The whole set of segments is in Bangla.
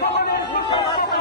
তারেক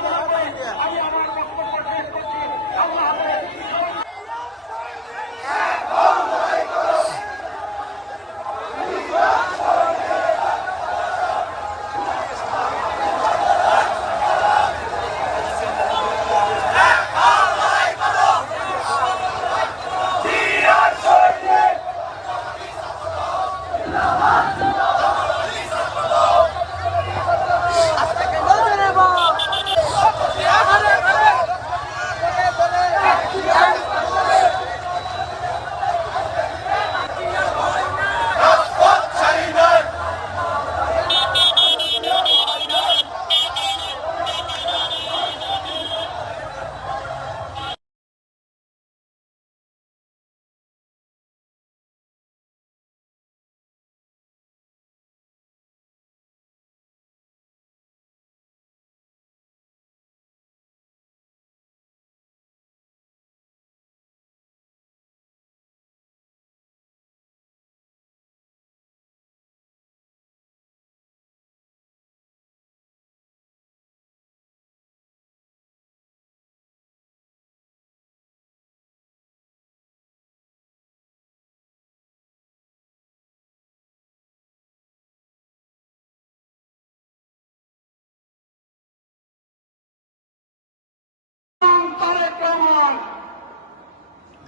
রহমান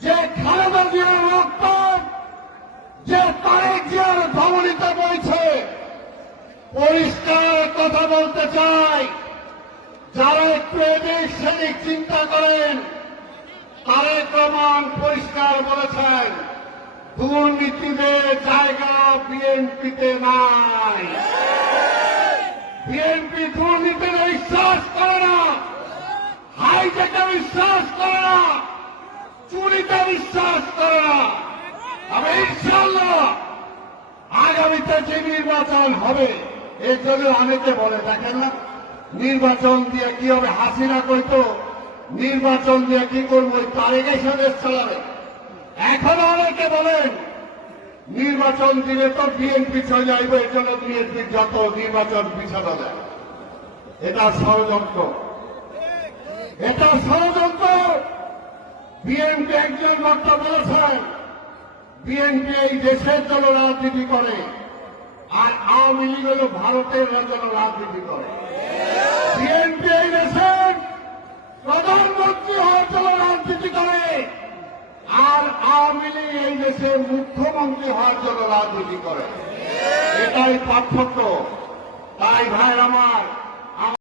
যে খালেদা জিয়ার রক্ত যে তারেক জিয়ার ধমনীতে বইছে। পরিষ্কার কথা বলতে চাই, যারা একটু এদিক সেদিক চিন্তা করেন, তারেক রহমান পরিষ্কার বলেছেন দুর্নীতিদের জায়গা বিএনপিতে নাই। বিএনপি দুর্নীতিতে বিশ্বাস করে না হাইটেকে বিশ্বাস করে না চুরিতে বিশ্বাস করে। তবে ইনশাল্লাহ আগামীতে যে নির্বাচন হবে, এর জন্য অনেকে বলে দেখেন না, নির্বাচন দিয়ে কি হবে হাসিনা কইতো, নির্বাচন দিয়ে কি করব, ওই তারেক এসে চালাবে। এখনও অনেকে বলেন, নির্বাচন দিলে তো বিএনপি চলে যাইবে এই জন্য বিএনপির যত নির্বাচন পিছানো দেয়। এটা ষড়যন্ত্র। এটা ষড়যন্ত্র বিএনপি একজন বক্তা বলেছেন, বিএনপি এই দেশের জন্য রাজনীতি করে, আর আওয়ামী লীগ হল ভারতের জন্য রাজনীতি করে। বিএনপি এই দেশের প্রধানমন্ত্রী হওয়ার জন্য রাজনীতি করে, আর আওয়ামী লীগ এই দেশের মুখ্যমন্ত্রী হওয়ার জন্য রাজনীতি করে। এটাই পার্থক্য। তাই ভাই আমার